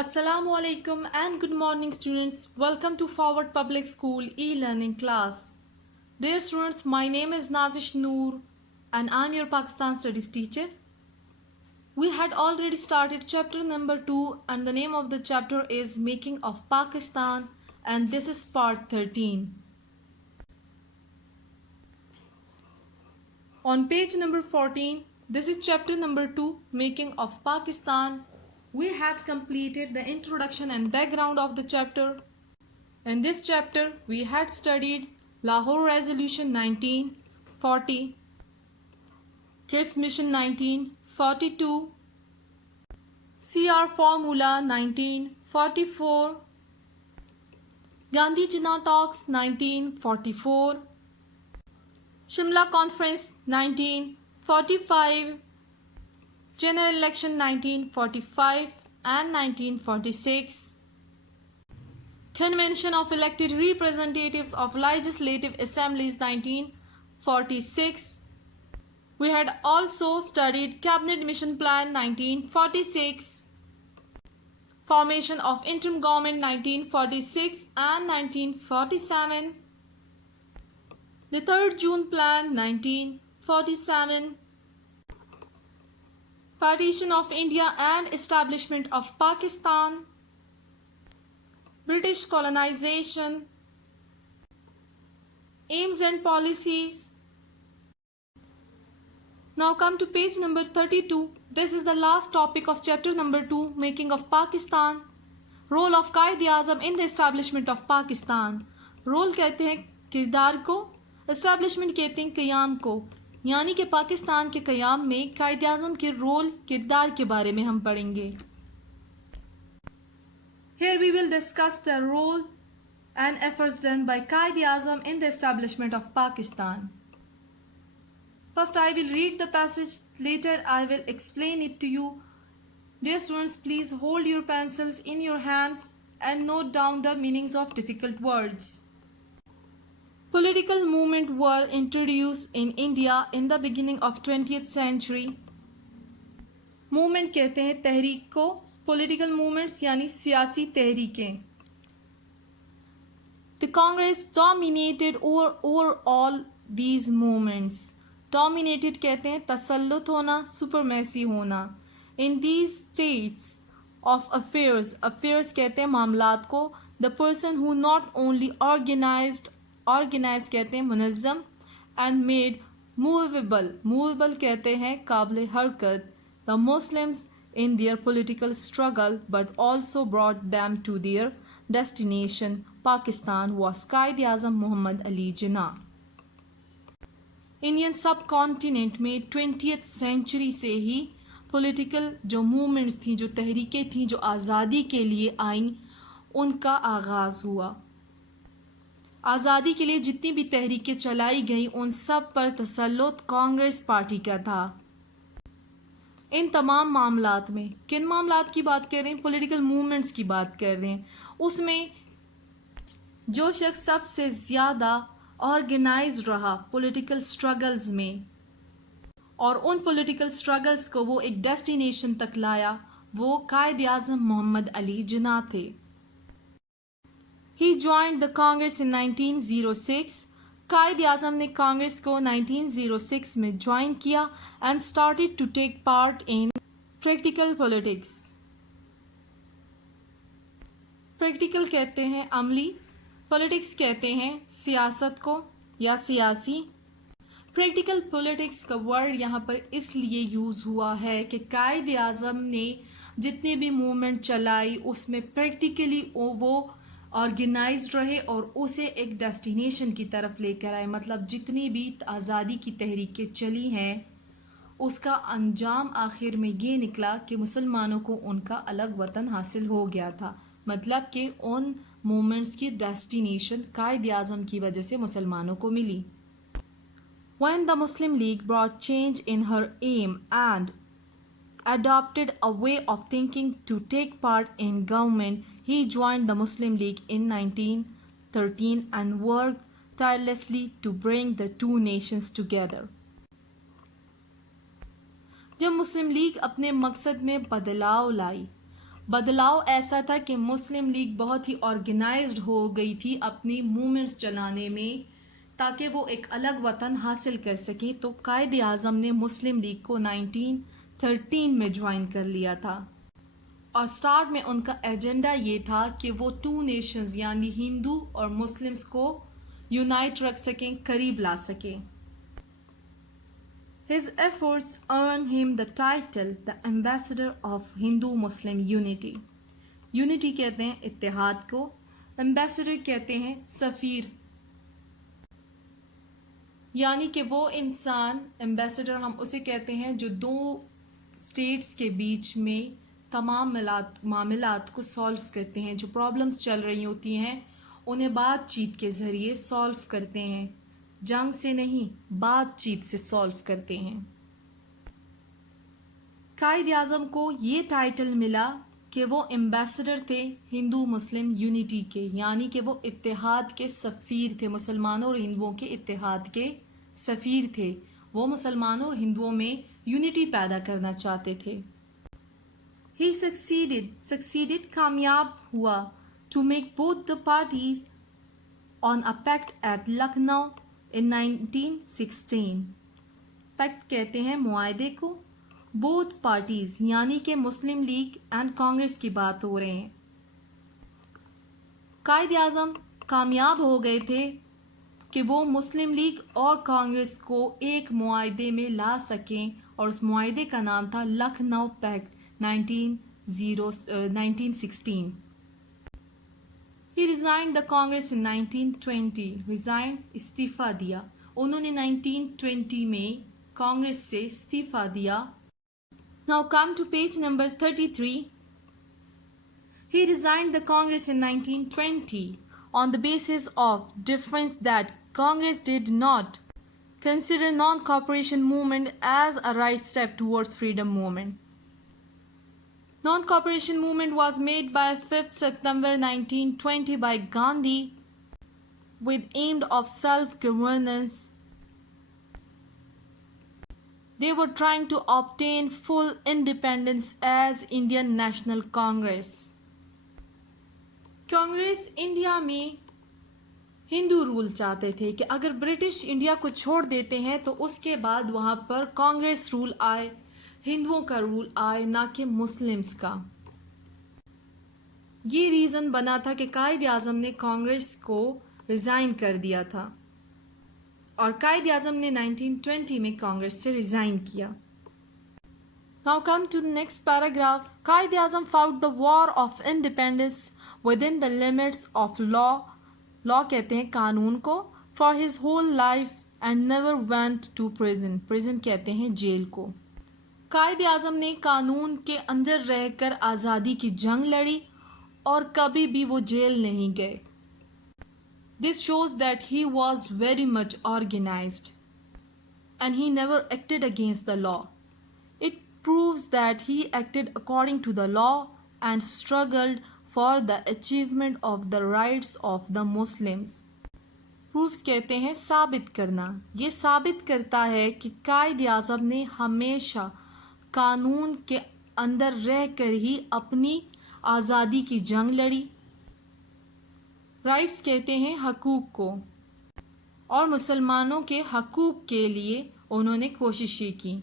Assalamu alaikum and good morning students. Welcome to Forward Public School e-learning class. Dear students, my name is Nazish Noor and I'm your Pakistan Studies teacher. We had already started chapter number 2 and the name of the chapter is Making of Pakistan and this is part 13. On page number 14, this is chapter number 2, Making of Pakistan. We had completed the introduction and background of the chapter. In this chapter, we had studied Lahore Resolution 1940, Cripps Mission 1942, CR Formula 1944, Gandhi Jinnah Talks 1944, Shimla Conference 1945, General Election 1945 and 1946, Convention of Elected Representatives of Legislative Assemblies 1946. We had also studied Cabinet Mission Plan 1946, Formation of Interim Government 1946 and 1947, the 3rd June Plan 1947, Partition of India and Establishment of Pakistan, British colonization, aims and policies. Now come to page number 32. This is the last topic of chapter number 2, Making of Pakistan. Role of Quaid-e-Azam in the establishment of Pakistan. Role कहते हैं किरदार को, establishment कहते हैं क़याम को, यानी कि पाकिस्तान के क़याम में कायद-ए-आज़म के रोल किरदार के बारे में हम पढ़ेंगे. Here we will discuss the role and efforts done by Quaid-e-Azam in the establishment of Pakistan. First I will read the passage, later I will explain it to you. Dear students, please hold your pencils in your hands and note down the meanings of difficult words. Political movement were introduced in India in the beginning of 20th century. Movement कहते हैं तहरीक को, political movements यानी सियासी Tehreek-e. The Congress dominated over all these movements. Dominated कहते हैं तसल्लुत होना, supremacy होना. In these states of affairs, affairs कहते हैं मामलात को, the person who not only organized कहते हैं मुनज़्ज़म, and made movable कहते हैं काबिल हरकत, the Muslims in their political struggle but also brought them to their destination Pakistan was Quaid-e-Azam Muhammad Ali Jinnah. Indian सब कॉन्टिनेंट में 20th सेंचुरी से ही political जो मूवमेंट्स थी, जो तहरीकें थी, जो आज़ादी के लिए आईं, उनका आगाज़ हुआ. आज़ादी के लिए जितनी भी तहरीकें चलाई गई उन सब पर तसल्लुत कांग्रेस पार्टी का था. इन तमाम मामलात में किन मामलात की बात कर रहे हैं? पॉलिटिकल मूवमेंट्स की बात कर रहे हैं. उसमें जो शख्स सबसे ज़्यादा ऑर्गेनाइज रहा पॉलिटिकल स्ट्रगल्स में और उन पॉलिटिकल स्ट्रगल्स को वो एक डेस्टिनेशन तक लाया, वो कायद-ए-आज़म मोहम्मद अली जिन्ना थे. He joined the Congress in 1906. Quaid-e-Azam ने कांग्रेस को 1906 में ज्वाइन किया and started to take part in practical politics. Practical कहते हैं अमली, पॉलिटिक्स कहते हैं सियासत को या सियासी. प्रैक्टिकल पॉलिटिक्स का वर्ड यहाँ पर इसलिए यूज़ हुआ है कि कायद-ए-आज़म ने जितने भी मूवमेंट चलाई उसमें प्रैक्टिकली वो ऑर्गेनाइज्ड रहे और उसे एक डेस्टिनेशन की तरफ लेकर आए. मतलब जितनी भी आज़ादी की तहरीकें चली हैं उसका अंजाम आखिर में ये निकला कि मुसलमानों को उनका अलग वतन हासिल हो गया था. मतलब कि उन मूवमेंट्स की डेस्टिनेशन कायद-ए-आज़म की वजह से मुसलमानों को मिली. When the Muslim League brought change in her aim and adopted a way of thinking to take part in government, he joined the Muslim League in 1913 and worked tirelessly to bring the two nations together. जब मुस्लिम league अपने मकसद में बदलाव लाई, बदलाव ऐसा था कि मुस्लिम league बहुत ही ऑर्गेनाइज्ड हो गई थी अपनी मूवमेंट्स चलाने में, ताकि वो एक अलग वतन हासिल कर सके। तो कायद आज़म ने मुस्लिम लीग को 1913 में ज्वाइन कर लिया था और स्टार्ट में उनका एजेंडा ये था कि वो टू नेशंस यानी हिंदू और मुस्लिम्स को यूनाइट रख सकें, करीब ला सकें। His efforts earned him the title the Ambassador of Hindu-Muslim Unity. Unity कहते हैं इत्तेहाद को, एम्बेसडर कहते हैं सफ़ीर, यानी कि वो इंसान, एम्बेसडर हम उसे कहते हैं जो दो स्टेट्स के बीच में तमाम मामलात को सॉल्व करते हैं। जो प्रॉब्लम्स चल रही होती हैं उन्हें बातचीत के ज़रिए सॉल्व करते हैं, जंग से नहीं बातचीत से सॉल्व करते हैं। कायद आज़म को ये टाइटल मिला कि वो एम्बेसडर थे हिंदू मुस्लिम यूनिटी के, यानी कि वो इत्तेहाद के सफ़ीर थे, मुसलमानों और हिंदुओं के इत्तेहाद के सफ़ीर थे। वो मुसलमानों और हिंदुओं में यूनिटी पैदा करना चाहते थे। He succeeded कामयाब हुआ to make both the parties on a pact at Lucknow in 1916. Pact कहते हैं मुआहदे को, बोथ पार्टीज यानी कि मुस्लिम लीग एंड कांग्रेस की बात हो रहे हैं। कायद आज़म कामयाब हो गए थे कि वो मुस्लिम लीग और कांग्रेस को एक मुआहदे में ला सकें, और उस मुआहदे का नाम था Lucknow pact 1916। He resigned the Congress in 1920. Resigned, इस्तीफा दिया। उन्होंने 1920 में कांग्रेस से इस्तीफा दिया। Now come to page number 33. He resigned the Congress in 1920 on the basis of difference that Congress did not consider non-cooperation movement as a right step towards freedom movement. Non-cooperation movement was made by 5th September 1920 by Gandhi with aim of self-governance. They were trying to obtain full independence as Indian National Congress. Congress India में Hindu rule चाहते थे कि अगर British India को छोड़ देते हैं तो उसके बाद वहाँ पर कांग्रेस रूल आए, हिंदुओं का रूल आए, ना कि मुस्लिम्स का। ये रीज़न बना था कि कायद आज़म ने कांग्रेस को रिज़ाइन कर दिया था और कायद आज़म ने 1920 में कांग्रेस से रिज़ाइन किया। Now come to the next paragraph. Quaid Azam fought the war of independence within the limits of law. Law कहते हैं कानून को, for his whole life and never went to prison. Prison कहते हैं जेल को। कायद आज़म ने कानून के अंदर रहकर आज़ादी की जंग लड़ी और कभी भी वो जेल नहीं गए। This shows that he was very much organized and he never acted against the law. It proves that he acted according to the law and struggled for the achievement of the rights of the Muslims. Proofs कहते हैं साबित करना। ये साबित करता है कि कायद आज़म ने हमेशा कानून के अंदर रहकर ही अपनी आज़ादी की जंग लड़ी। राइट्स कहते हैं हकूक़ को, और मुसलमानों के हकूक़ के लिए उन्होंने कोशिशें की।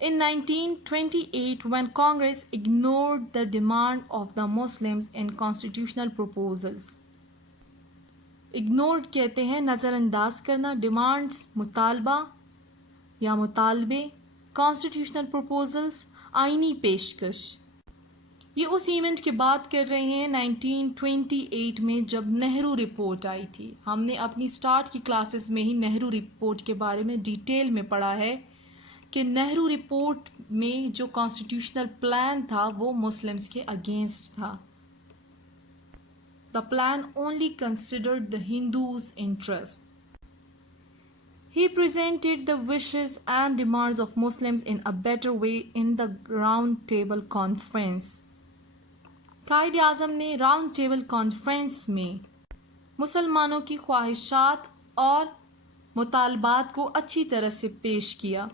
In 1928, when Congress ignored the demand of the Muslims in constitutional proposals. Ignored कहते हैं नज़रअंदाज करना, डिमांड्स मुतालबा या मुतालबे, कॉन्स्टिट्यूशनल प्रपोजल्स आइनी पेशकश। ये उस इवेंट की बात कर रहे हैं 1928 में जब नेहरू रिपोर्ट आई थी। हमने अपनी स्टार्ट की क्लासेस में ही नेहरू रिपोर्ट के बारे में डिटेल में पढ़ा है कि नेहरू रिपोर्ट में जो कॉन्स्टिट्यूशनल प्लान था वो मुस्लिम्स के अगेंस्ट था। The plan only considered the Hindus interest. He presented the wishes and demands of Muslims in a better way in the Round Table Conference. कायद आज़म ने राउंड टेबल कॉन्फ्रेंस में मुसलमानों की ख्वाहिशात और मुतालबात को अच्छी तरह से पेश किया।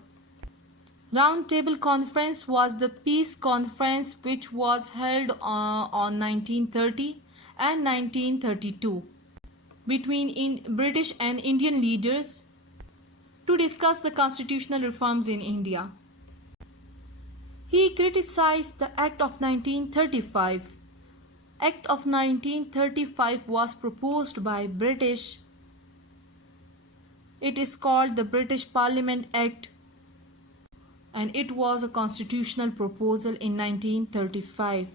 Round Table Conference was the peace conference which was held on 1930 and 1932 between British and Indian leaders to discuss the constitutional reforms in India. He criticized the Act of 1935. Act of 1935 was proposed by British. It is called the British Parliament Act and it was a constitutional proposal in 1935.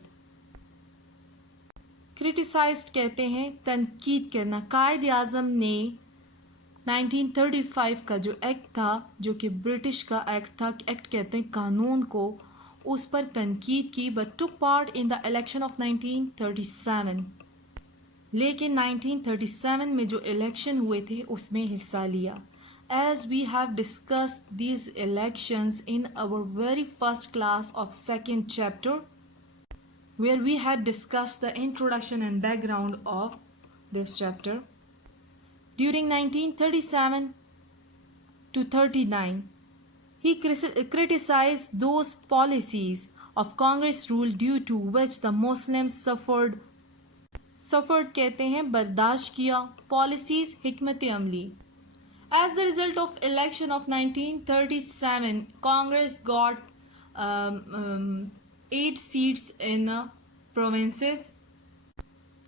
Criticized कहते हैं तनकीद करना. कायद आज़म ने 1935 का जो act था, जो कि ब्रिटिश का एक्ट था, एक्ट कहते हैं कानून को, उस पर तनकीद की, but took part in the election of 1937. लेकिन 1937 में जो इलेक्शन हुए थे उसमें हिस्सा लिया. As we have discussed these elections in our very first class of second chapter, where we had discussed the introduction and background of this chapter. During 1937 to 39, he criticized those policies of Congress rule due to which the Muslims suffered कहते हैं बर्दाश्त किया, policies हिकमत अमली. As the result of election of 1937, Congress got 8 seats in provinces.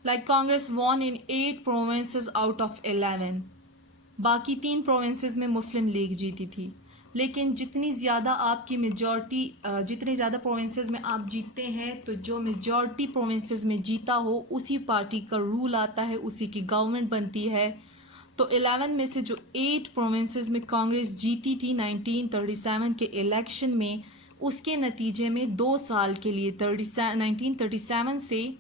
Like Congress won in 8 provinces out of 11. बाकी 3 provinces में मुस्लिम league जीती थी. लेकिन जितनी ज़्यादा आपकी मेजॉरिटी, जितने ज़्यादा provinces में आप जीतते हैं, तो जो मेजॉरिटी provinces में जीता हो उसी पार्टी का रूल आता है, उसी की गवर्नमेंट बनती है. तो 11 में से जो 8 प्रोविंसेस में कांग्रेस जीती थी 1937 के इलेक्शन में, उसके नतीजे में 2 साल के लिए 1937 से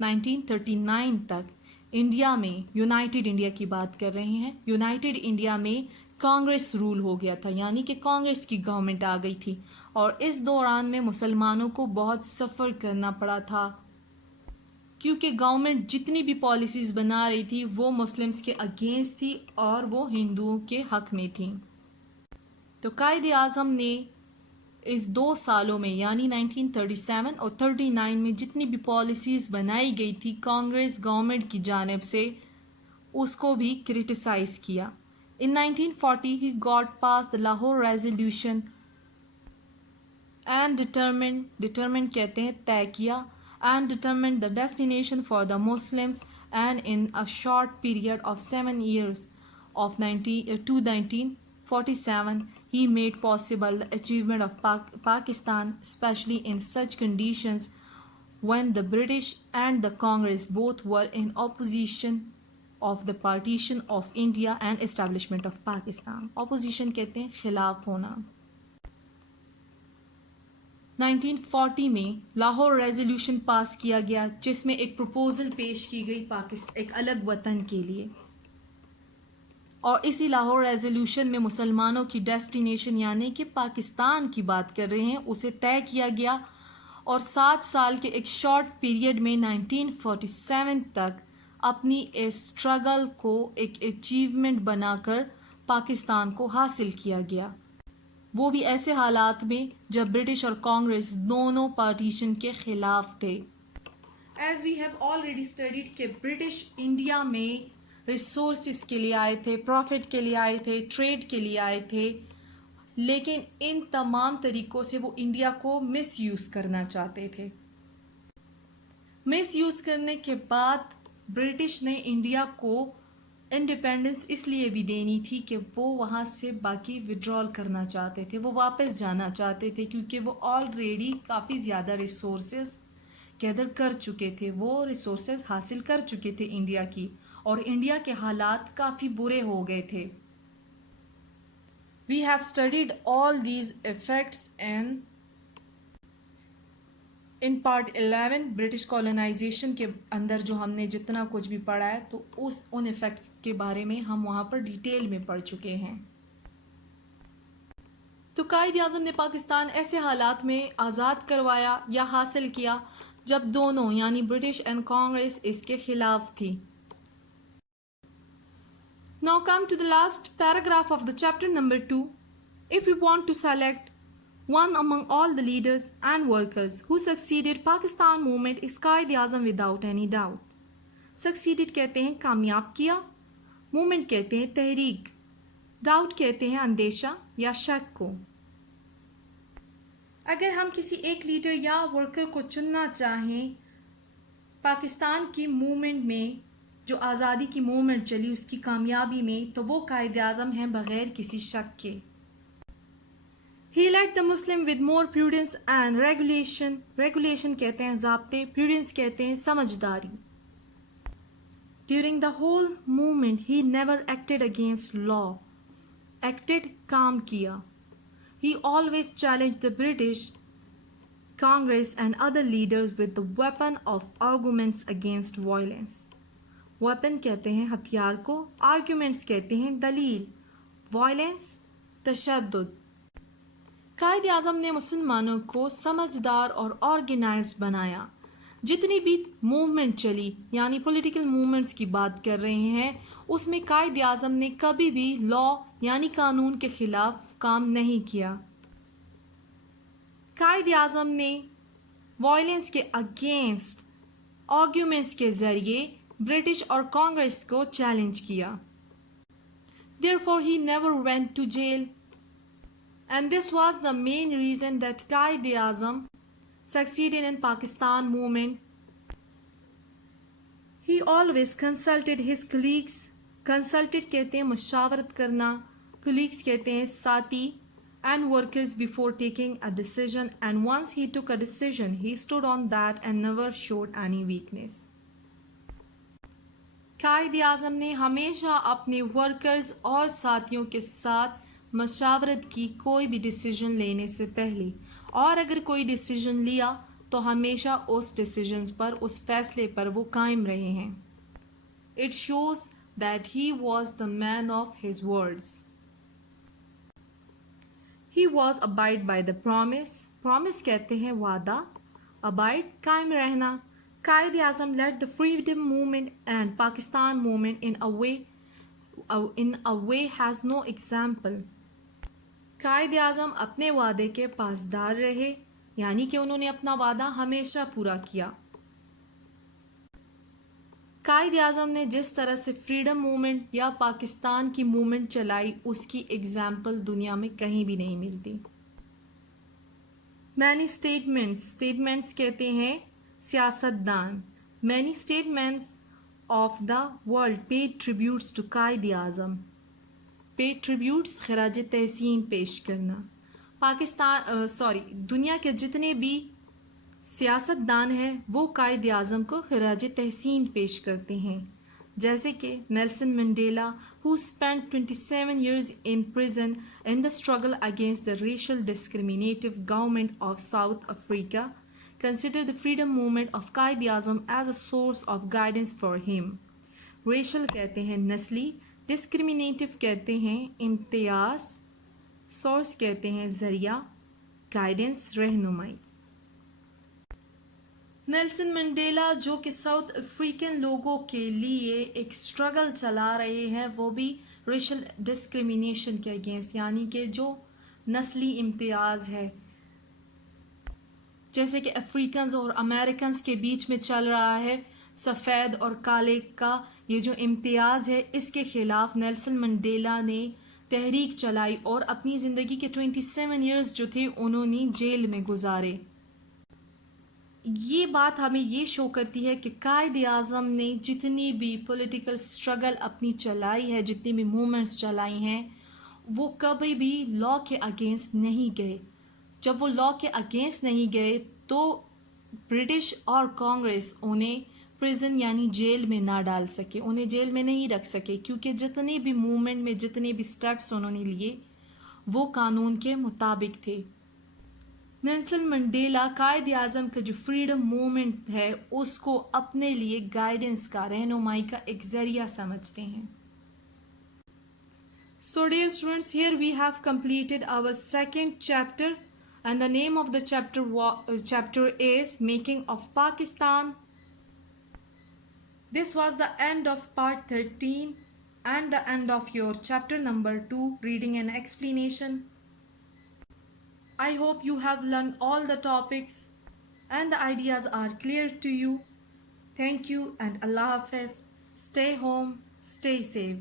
1939 तक इंडिया में, यूनाइटेड इंडिया की बात कर रहे हैं, यूनाइटेड इंडिया में कांग्रेस रूल हो गया था, यानी कि कांग्रेस की गवर्नमेंट आ गई थी. और इस दौरान में मुसलमानों को बहुत सफ़र करना पड़ा था, क्योंकि गवर्नमेंट जितनी भी पॉलिसीज़ बना रही थी वो मुस्लिम्स के अगेंस्ट थी और वो हिंदुओं के हक में थी. तो कायद आज़म ने इस 2 सालों में, यानी 1937 और 39 में जितनी भी पॉलिसीज़ बनाई गई थी कांग्रेस गवर्नमेंट की जानिब से, उसको भी क्रिटिसाइज़ किया. इन 1940 he got pass the Lahore resolution and determine कहते हैं तय किया, and determined the destination for the Muslims, and in a short period of 7 years of 1947 he made possible the achievement of Pakistan, especially in such conditions when the British and the Congress both were in opposition of the partition of India and establishment of Pakistan. Opposition कहते हैं खिलाफ होना. 1940 में Lahore resolution pass किया गया, जिसमें एक proposal पेश की गई पाकिस्तान एक अलग वतन के लिए. और इसी लाहौर रेजोल्यूशन में मुसलमानों की डेस्टिनेशन, यानी कि पाकिस्तान की बात कर रहे हैं, उसे तय किया गया. और 7 साल के एक शॉर्ट पीरियड में 1947 तक अपनी इस स्ट्रगल को एक अचीवमेंट बनाकर पाकिस्तान को हासिल किया गया, वो भी ऐसे हालात में जब ब्रिटिश और कांग्रेस दोनों पार्टीशन के खिलाफ थे. As we have already studied कि ब्रिटिश इंडिया में रिसोर्सेज के लिए आए थे, प्रॉफिट के लिए आए थे, ट्रेड के लिए आए थे, लेकिन इन तमाम तरीक़ों से वो इंडिया को मिसयूज़ करना चाहते थे. मिसयूज़ करने के बाद ब्रिटिश ने इंडिया को इंडिपेंडेंस इसलिए भी देनी थी कि वो वहाँ से बाकी विड्रॉल करना चाहते थे, वो वापस जाना चाहते थे, क्योंकि वो ऑलरेडी काफ़ी ज़्यादा रिसोर्सेज गैदर कर चुके थे, वो रिसोर्सेज हासिल कर चुके थे इंडिया की, और इंडिया के हालात काफ़ी बुरे हो गए थे. We have studied all these effects in part 11 British colonisation के अंदर जो हमने जितना कुछ भी पढ़ा है, तो उन इफ़ेक्ट्स के बारे में हम वहाँ पर डिटेल में पढ़ चुके हैं. तो कायद आज़म ने पाकिस्तान ऐसे हालात में आज़ाद करवाया या हासिल किया जब दोनों, यानी ब्रिटिश एंड कांग्रेस, इसके खिलाफ थी. Now come to the last paragraph of the chapter number 2. If you want to select One among all the leaders and workers who succeeded Pakistan movement is Qaid-e-Azam without any doubt. Succeeded कहते हैं कामयाब किया, movement कहते हैं तहरीक, doubt कहते हैं अंदेशा या शक को। अगर हम किसी एक लीडर या वर्कर को चुनना चाहें पाकिस्तान की मूवमेंट में, जो आज़ादी की मूवमेंट चली उसकी कामयाबी में, तो वो कायद-ए-आज़म हैं बग़ैर किसी शक के। He led the Muslim with more prudence and regulation. Regulation कहते हैं ज़ाब्ते, prudence कहते हैं समझदारी। During the whole movement, he never acted against law. Acted काम किया। He always challenged the British Congress and other leaders with the weapon of arguments against violence. Weapon कहते हैं हथियार को, arguments कहते हैं दलील, violence तशद्दुद। कायद आज़म ने मुसलमानों को समझदार और ऑर्गेनाइज्ड बनाया। जितनी भी मूवमेंट चली, यानी पॉलिटिकल मूवमेंट्स की बात कर रहे हैं, उसमें कायद आज़म ने कभी भी लॉ यानी कानून के खिलाफ काम नहीं किया। कायद आज़म ने वायलेंस के अगेंस्ट आर्ग्यूमेंट्स के ज़रिए ब्रिटिश और कांग्रेस को चैलेंज किया। Therefore, he never went to jail. And this was the main reason that Qaid-e-Azam succeeded in Pakistan movement. He always consulted his colleagues. Consulted कहते हैं मशावरत करना, colleagues कहते हैं साथी, and workers before taking a decision. And once he took a decision, he stood on that and never showed any weakness. Quaid-e-Azam ने हमेशा अपने workers और साथियों के साथ मशावरत की कोई भी डिसीजन लेने से पहले, और अगर कोई डिसीजन लिया तो हमेशा उस डिसीजन पर, उस फैसले पर वो कायम रहे हैं। It shows that he was the man of his words. He was abide by the promise. Promise कहते हैं वादा, अबाइड कायम रहना। Quaid Azam led the freedom movement and Pakistan movement in a way has no example. Quaid Azam अपने वादे के पासदार रहे, यानी कि उन्होंने अपना वादा हमेशा पूरा किया। कायद आज़म ने जिस तरह से फ्रीडम मूवमेंट या पाकिस्तान की मूवमेंट चलाई, उसकी एग्जाम्पल दुनिया में कहीं भी नहीं मिलती। मैनी स्टेटमेंट्स कहते हैं सियासतदान। Many statements of the world paid tributes to Quaid Azam. Paid tributes खराज तहसीन पेश करना। दुनिया के जितने भी सियासतदान हैं वो कायद आज़म को खराज तहसीन पेश करते हैं, जैसे कि Nelson Mandela, who spent 27 years in prison in the struggle against the racial discriminative government of South Africa, considered the freedom movement of Qaid Azam as a source of guidance for him. Racial कहते हैं नस्ली, discriminative कहते हैं Imtiaz, source कहते हैं जरिया, guidance रहनुमाई। Nelson Mandela जो कि साउथ अफ्रीकन लोगों के लिए एक स्ट्रगल चला रहे हैं, वो भी रेशल डिस्क्रिमिनेशन के अगेंस्ट, यानी कि जो नस्ली इम्तियाज़ है, जैसे कि अफ्रीकन्स और अमेरिकन्स के बीच में चल रहा है, सफ़ेद और काले का ये जो इम्तियाज़ है, इसके ख़िलाफ़ नेल्सन मंडेला ने तहरीक चलाई और अपनी ज़िंदगी के 27 years जो थे उन्होंने जेल में गुजारे। ये बात हमें ये शो करती है कि कायद आज़म ने जितनी भी पॉलिटिकल स्ट्रगल अपनी चलाई है, जितनी भी मूवमेंट्स चलाई हैं, वो कभी भी लॉ के अगेंस्ट नहीं गए। जब वो लॉ के अगेंस्ट नहीं गए तो ब्रिटिश और कांग्रेस उन्हें प्रिजन यानी जेल में ना डाल सके, उन्हें जेल में नहीं रख सके, क्योंकि जितने भी मूवमेंट में जितने भी स्टेप्स उन्होंने लिए वो कानून के मुताबिक थे। नेल्सन मंडेला कायद आज़म का जो फ्रीडम मूवमेंट है उसको अपने लिए गाइडेंस का, रहनुमाई का एक जरिया समझते हैं। So dear students, here we have completed our second chapter and the name of the chapter is Making of Pakistan. This was the end of part 13 and the end of your chapter number 2, reading and explanation. I hope you have learned all the topics and the ideas are clear to you. Thank you and Allah Hafiz. Stay home, stay safe.